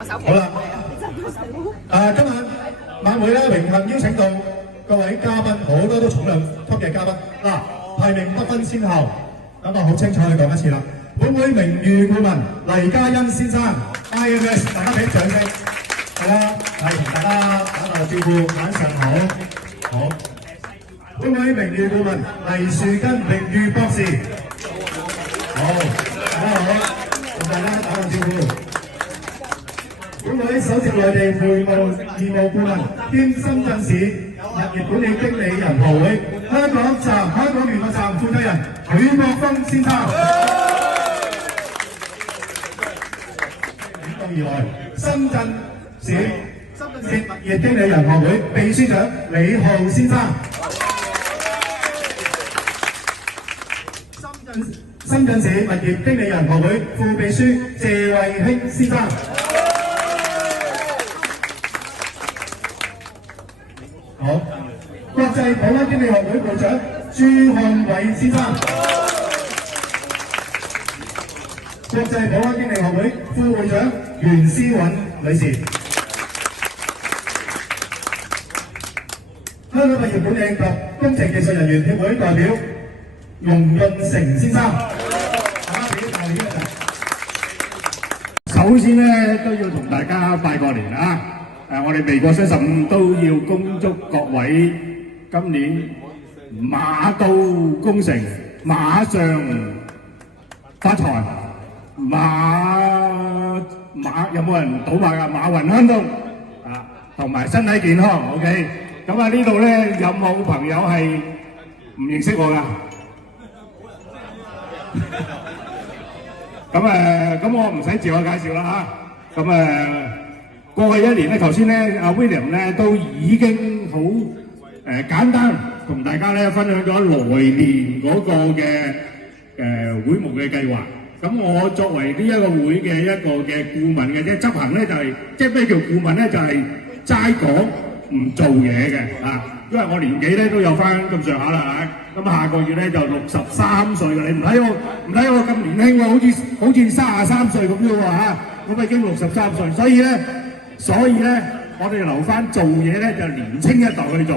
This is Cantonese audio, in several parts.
好啦，今日晚會咧榮幸邀請到各位嘉賓，好多都重量級嘅嘉賓排名不分先後，咁我好清楚去講一次啦。本會名譽顧問黎嘉欣先生 ，IMS， 大家俾掌聲。係啦，係同大家打個招呼，晚上好。好。本會名譽顧問黎樹根名譽博士，好，大家好，同大家打個招呼。本會首席內地會務義務顧問兼深圳市物業管理經理人學會香港聯絡站負責人許國峰先生。點到而來，深圳市物業經理人學會秘書長李浩先生。深圳市物業經理人學會副秘書謝慧興先生。好，國際保安經理學會會長朱漢偉先生，國際保安經理學會副會長袁思韻女士，香港物業管理及工程技術人員協會代表龍潤成先生。首先咧都要同大家拜過年啦！我哋未過75都要恭祝各位今年馬到功成，馬上發財，馬有冇人賭馬㗎？馬運亨通同埋身體健康。OK， 咁啊呢度咧有冇朋友係唔認識我㗎？咁我唔使自我介紹啦嚇。過去一年咧，頭先咧阿 William 咧都已經好簡單同大家咧分享咗來年嗰個嘅會務嘅計劃。咁我作為呢一個會嘅一個嘅顧問嘅啫，執行咧就係即係咩叫顧問咧？就係齋講唔做嘢嘅因為我年紀咧都有翻咁上下啦嚇。咁下個月咧就63歲㗎，你唔睇我咁年輕喎，好似33歲咁樣喎嚇。我已經63歲，所以咧，我哋留翻做嘢咧就年青一代去做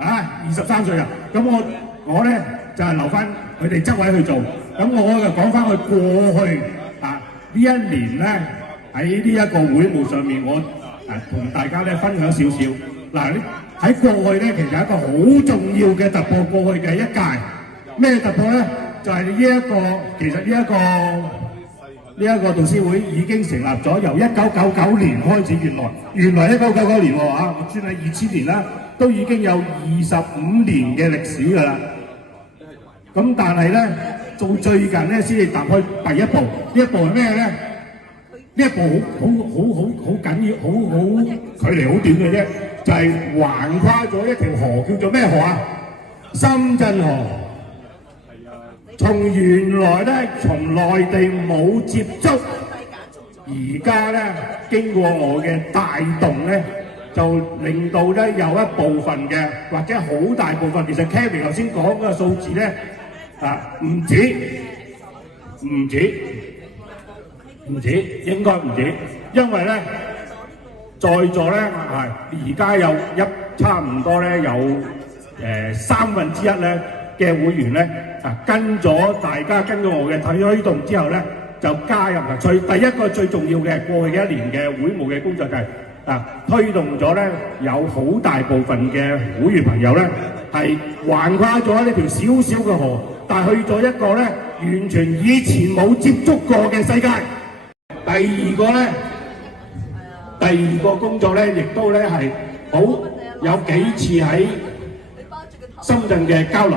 23歲啊。咁我咧就係留翻佢哋執位去做。咁我就講翻佢過去呢一年咧喺呢一個會務上面，我同大家咧分享少少。嗱，喺過去咧其實係一個好重要嘅突破，過去嘅一屆咩突破咧？就係其實呢一個導師會已經成立咗，由1999年開始，原來1999年算係2000年啦，都已經有25年嘅歷史㗎啦。咁但係咧，到最近咧先至踏開第一步，呢一步係咩咧？呢一步好緊要，距離好短嘅啫，就係橫跨咗一條河，叫做咩河啊？深圳河。從原來咧，從內地冇接觸，而家咧經過我嘅帶動咧，就令到咧有一部分嘅或者好大部分，其實 Kevin 頭先講嘅數字咧唔止，應該唔止，因為咧在座咧而家有差唔多咧有1/3咧嘅會員咧。跟咗我嘅推動之後咧，就加入啦。第一個最重要嘅過去嘅一年嘅會務嘅工作就係推動咗咧，有好大部分嘅會員朋友咧係橫跨咗呢條小小嘅河，但係去咗一個咧完全以前冇接觸過嘅世界。第二個工作咧，亦都咧係有幾次喺深圳嘅交流。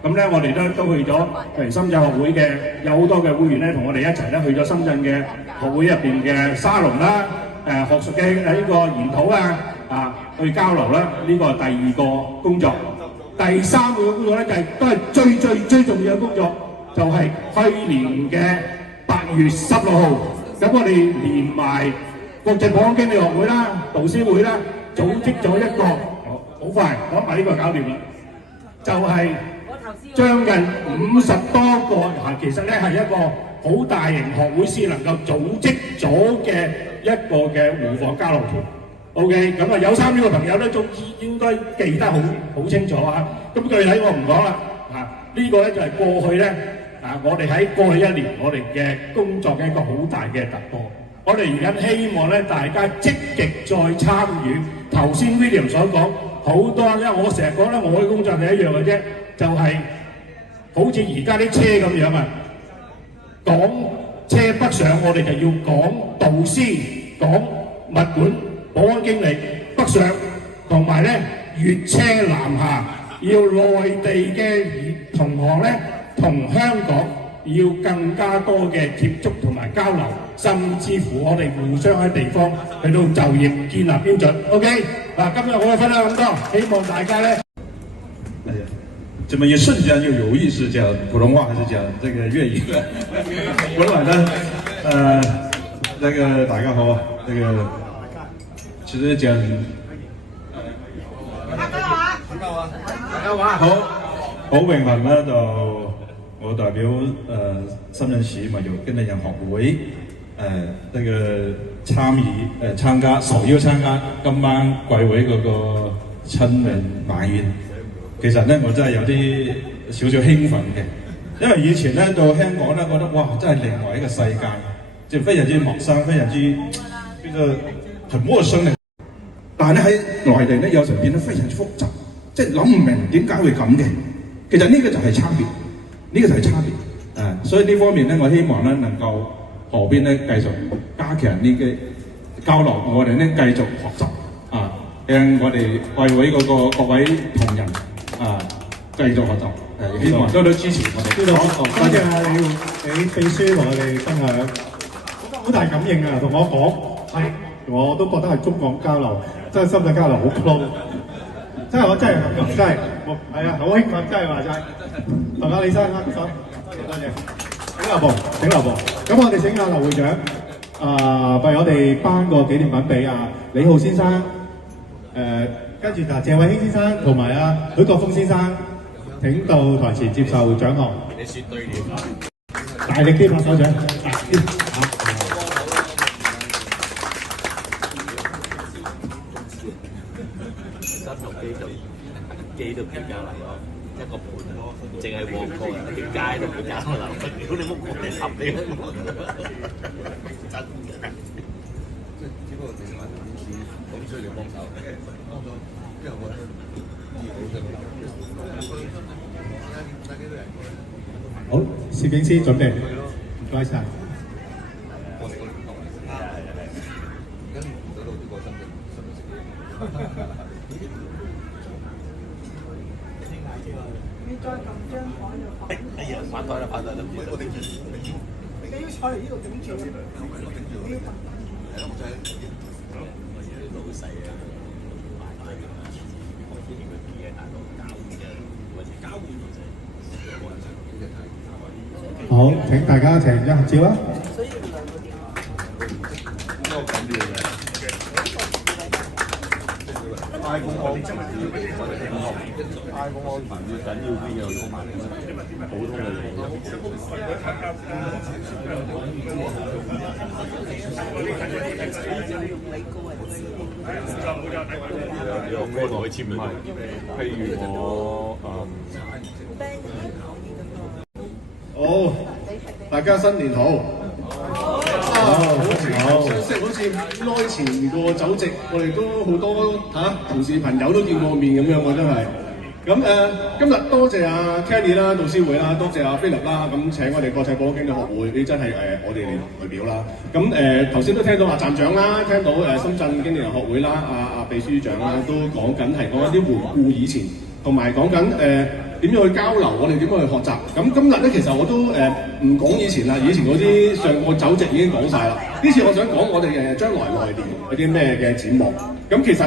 咁咧，我哋都去咗，譬如深圳學會嘅有好多嘅會員咧，同我哋一齊咧去咗深圳嘅學會入邊嘅沙龍啦，學術嘅呢個研討去交流啦。呢個係第二個工作。第三個工作咧都係最重要嘅工作，就係去年嘅8月16號。咁我哋連埋國際保安經理學會啦、導師會啦，組織咗一個好快講埋呢個搞掂啦，就係將近50多個，其實咧係一個好大型學會先能夠組織咗嘅一個嘅互訪交流團。OK， 咁啊有參與嘅朋友咧，都應該記得好清楚啊。咁具體我唔講啦，呢個咧就係過去咧我哋喺過去一年我哋嘅工作嘅一個好大嘅突破。我哋而家希望咧大家積極再參與。頭先 William 所講好多，因為我成日講咧，我嘅工作係一樣嘅啫，就係好似而家啲車咁樣啊，講車北上，我哋就要講導師，講物管、保安經理北上，同埋咧粵車南下，要內地嘅同行咧同香港要更加多嘅接觸同埋交流，甚至乎我哋互相喺地方去到就業建立標準。OK， 嗱，今日我嘅分享咁多，希望大家咧。怎么一瞬间就有意识讲普通话还是讲这个粤语？本来呢，那个大家好啊，那个其實講好榮幸啦，就我代表深圳市物業經理人學會呢個參加受邀參加今晚貴會嗰個親民晚宴。其實咧，我真係有啲少少興奮嘅，因為以前咧到香港咧，覺得哇，真係另外一個世界，即係非常之陌生，非常之叫做很陌生嘅。但係咧喺內地咧，有時變得非常之複雜，即係諗唔明點解會咁嘅。其實呢個就係差別，呢個就係差別。所以呢方面咧，我希望咧能夠河邊咧繼續加強呢個交流，我哋咧繼續學習向我哋貴會嗰個各位同仁。繼續學習，希望多多支持我哋。好，多謝你秘書同我哋分享，好大感應啊！同我講，係我都覺得係中港交流，真係深圳交流好 close， 真係我真係咁講，真係係啊，好興奮，真係話齋。同阿李生握手，多謝。請留步，請留步。咁我哋請阿劉會長，為我哋頒個紀念品俾李浩先生，跟住謝偉興先生同埋許國峰先生，請到台前接受獎項。你説對了，大力啲拍手掌，大力啲。新鴻基都變價嚟咯，一個盤淨係旺角人條街都變價嚟，屌你冇講你合你真嘅。咁需要幫手。好，攝影師準備，唔該晒。你再撳張台就反。哎呀，反台啦，反台啦，唔好頂住。你要坐嚟呢度頂住。你要老細啊！好，請大家一齊一合照啦。iPhone 安全要緊要啲嘅，普通嘅有歌同佢簽名，譬如我好，大家新年好。即係好似耐前個酒席，我哋都好多同事朋友都見過面咁樣喎，真係。咁今日多謝阿 Kenny 啦、導師會啦，多謝阿菲立啦，咁請我哋國際保安經理學會，你真係我哋代表啦。咁頭先都聽到站長啦，聽到深圳經理人學會啦，阿秘書長啦，都講緊係講一啲回顧以前，同埋講緊點樣去交流，我哋點樣去學習。咁今日咧，其實我都唔講以前啦，以前嗰啲上個酒席已經講晒啦。呢次我想講我哋將來內地有啲咩嘅展望。咁其實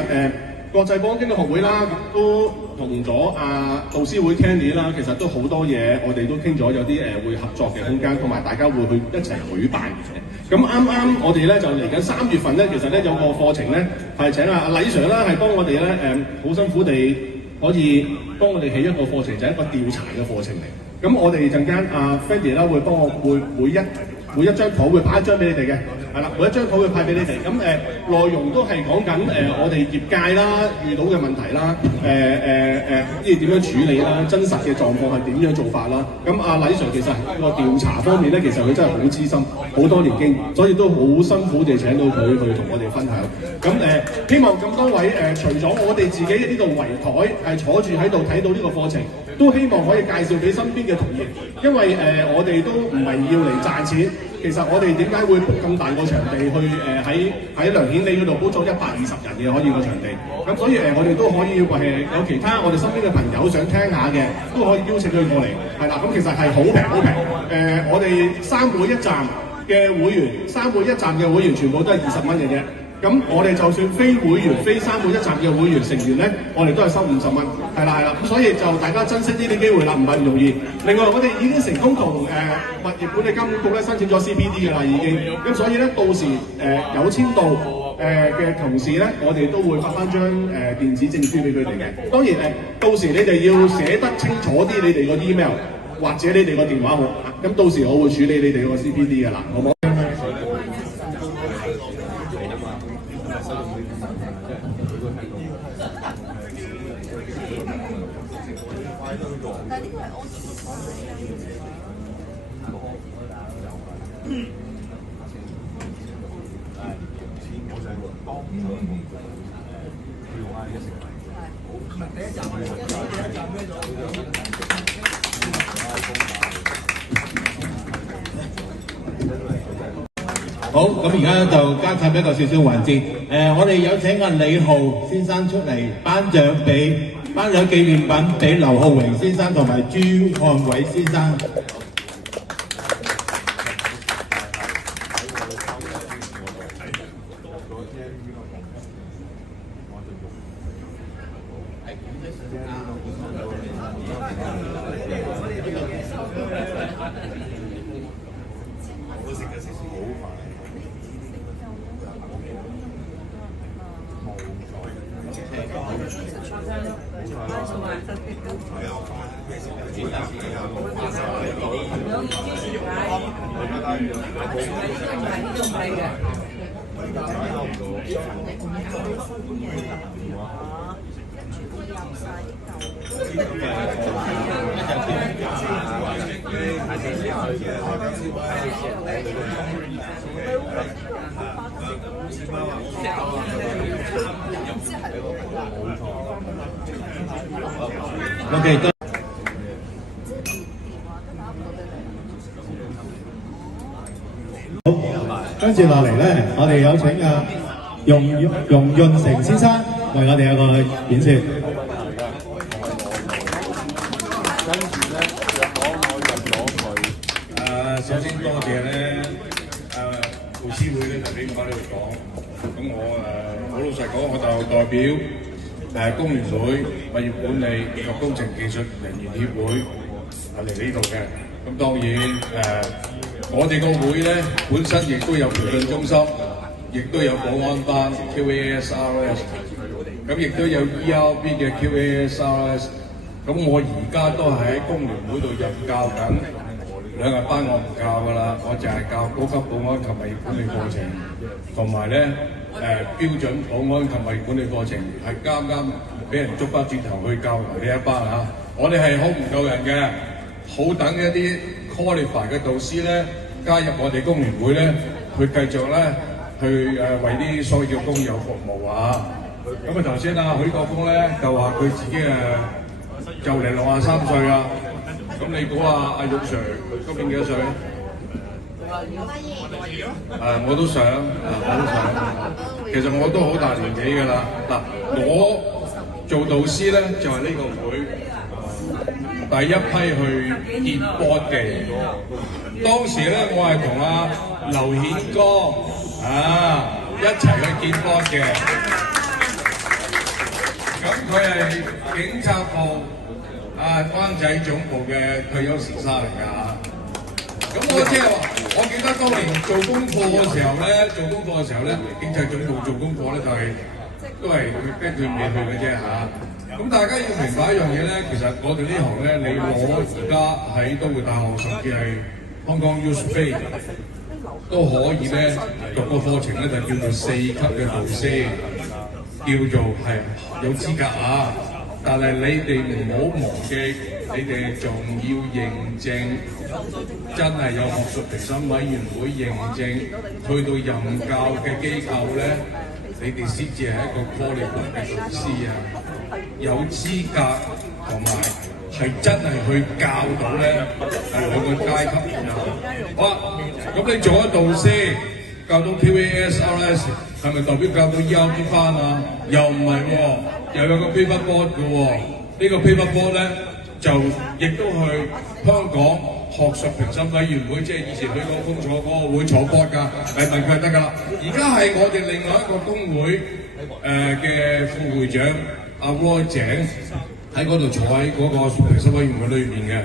國際保安經理學會啦，都同咗導師會 Kenny 啦，其實都好多嘢，我哋都傾咗有啲會合作嘅空間，同埋大家會去一齊舉辦嘅。咁啱我哋咧就嚟緊3月份咧，其實咧有個課程咧係請阿禮 Sir 啦，係幫我哋咧好辛苦地可以幫我哋起一個課程，就係一個調查嘅課程嚟。咁我哋陣間阿 Fendi 啦會幫我每一張圖會派一張俾你哋嘅，係啦，每一張圖會派俾你哋。咁內容都係講緊我哋業界啦遇到嘅問題啦，即係點樣處理啦，真實嘅狀況係點樣做法啦。咁阿禮 Sir 其實個調查方面咧，其實佢真係好資深，好多年經驗，所以都好辛苦地請到佢去同我哋分享。咁希望咁多位除咗我哋自己呢度圍台係坐住喺度睇到呢個課程，都希望可以介紹俾身邊嘅同業，因為我哋都唔係要嚟賺錢。其實我哋點解會 book 咁大個場地去喺梁顯利嗰度 book 咗120人嘅可以個場地，咁所以我哋都可以有其他我哋身邊嘅朋友想聽下嘅，都可以邀請佢過嚟，係啦，咁其實係好平好平，我哋3會1站嘅會員，3會1站嘅會員全部都係20蚊嘅啫。咁我哋就算非會員、非3會1站嘅會員成員咧，我哋都係收50蚊，係啦，咁所以就大家珍惜呢啲機會啦，唔係唔容易。另外我哋已經成功同物業管理監管局咧申請咗 CPD 嘅啦，已經。咁所以咧到時有簽到嘅同事咧，我哋都會發翻張電子證書俾佢哋嘅。當然到時你哋要寫得清楚啲你哋個 email 或者你哋個電話號，咁到時我會處理你哋個 CPD 嘅啦，好唔好？好，咁而家就加插一個少少環節。我哋有請阿李浩先生出嚟頒獎紀念品俾劉浩榮先生同埋朱漢偉先生。OK， 好，跟住落嚟咧，我哋有請容潤成先生為我哋有個演説。首先多謝咧導師會咧就俾我喺度講，咁我老實講，我就代表工聯會物業管理及工程技術人員協會嚟呢度嘅。咁當然我哋個會咧本身亦都有培訓中心，亦都有保安班 QASRS， 咁亦都有 ERB 嘅 QASRS。咁我而家都係喺工聯會度任教緊。2日班我唔教㗎啦，我就係教高級保安及物業管理課程，同埋咧標準保安及物業管理課程係啱俾人捉翻轉頭去教埋呢一班嚇。我哋係好唔夠人嘅，好等一啲 qualified 嘅導師咧加入我哋工聯會咧，去繼續咧去為啲所謂叫工友服務啊。咁頭先許國峰咧就話佢自己就嚟63歲啦。咁你估阿玉 Sir 今年幾多歲？我都想，其實我都好大年紀㗎啦。嗱，我做導師咧就係呢個會第一批去建波嘅。當時咧我係同阿劉顯光一齊去建波嘅。咁佢係警察部。灣仔總部嘅退休時沙嚟㗎嚇，咁我即係話，我記得當年做功課嘅時候咧，警察總部做功課咧就係都係跟佢面去嘅啫嚇。咁大家要明白一樣嘢咧，其實我哋呢行咧，你攞而家喺都會大學甚至係香港 USP 都可以咧讀個課程咧，就叫做4級嘅導師，叫做係有資格啊。但係你哋唔好忘記，你哋仲要認證，真係有學術評審委員會認證，去到任教嘅機構咧，你哋先至係一個 qualified 嘅導師啊，有資格同埋係真係去教到咧係兩個階級然後。好啊，咁你做咗導師，教到 QASRS 係咪代表教到 ERP 翻啊？又唔係喎。又有個 paper board 嘅喎，呢個 paper board 咧就亦都去香港學術評審委員會，即係以前去個工坐嗰個會坐 board 㗎，問佢就得㗎啦。而家係我哋另外一個工會嘅副會長阿 Roy 井喺嗰度坐喺嗰個評審委員會裏面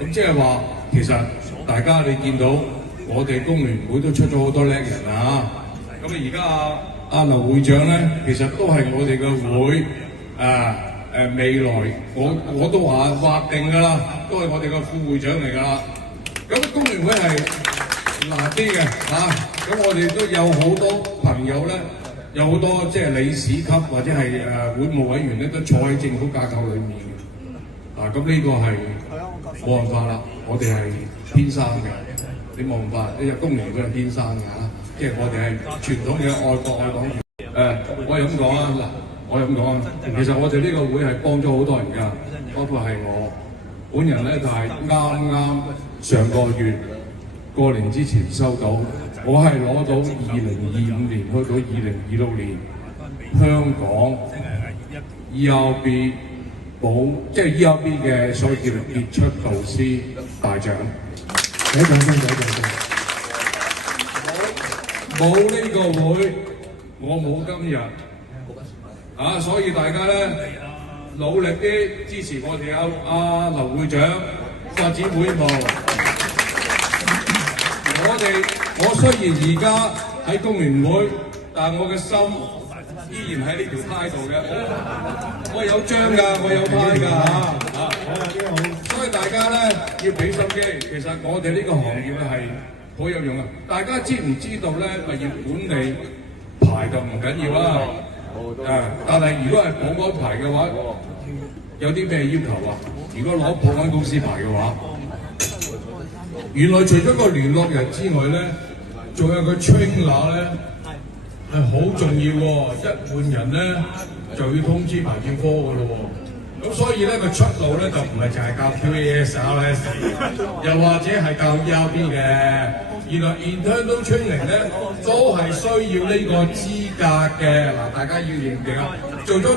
嘅，咁即係話其實大家你見到我哋工聯會都出咗好多叻人啊，咁而家阿劉會長咧，其實都係我哋嘅會。未來我都話定㗎啦，都係我哋個副會長嚟㗎啦。咁工聯會係難啲嘅嚇，咁我哋都有好多朋友咧，有好多即係理事級或者係會務委員咧，都坐喺政府架構裏面嘅。咁呢個係冇辦法啦，我哋係天生嘅，你冇辦法，呢個工聯會係天生嘅嚇，即係我哋係傳統嘅愛國愛黨員。我係咁講啊嗱。我咁講，其實我哋呢個會係幫咗好多人㗎，包括係我本人咧，就係啱上個月過年之前收到，我係攞到2025年去到2026年香港 ERB 即係 ERB 嘅所謂叫做傑出導師大獎。俾掌聲，俾掌聲。冇呢個會，我冇今日。所以大家咧努力啲支持我哋阿劉會長發展會務。我雖然而家喺工聯會，但我嘅心依然喺呢條呔度嘅。我有章㗎，我有呔㗎所以大家咧要俾心機。其實我哋呢個行業咧係好有用啊！大家知唔知道咧？物業管理牌就唔緊要啦。但係如果係保安牌嘅話，有啲咩要求啊？如果攞保安公司牌嘅話，原來除咗個聯絡人之外咧，仲有個 trainer 咧係好重要喎。一換人咧就要通知牌照科㗎咯喎。咁所以咧個出路咧就唔係淨係教 QASRS， 又或者係教 ERB 嘅。原來 internal training 咧都係需要呢個資格嘅。嗱，大家要認定啊！做咗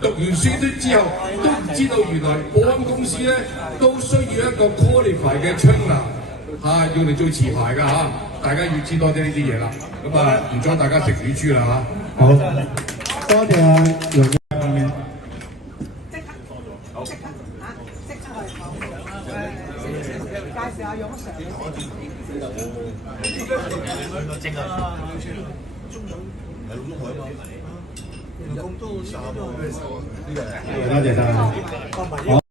讀完書之後，都唔知道原來保安公司咧都需要一個 qualified 嘅 trainer 要嚟做持牌㗎嚇。大家要知多啲呢啲嘢啦。咁唔阻大家食乳豬啦嚇。好，多謝楊方面。介紹下勇 Sir。多謝晒。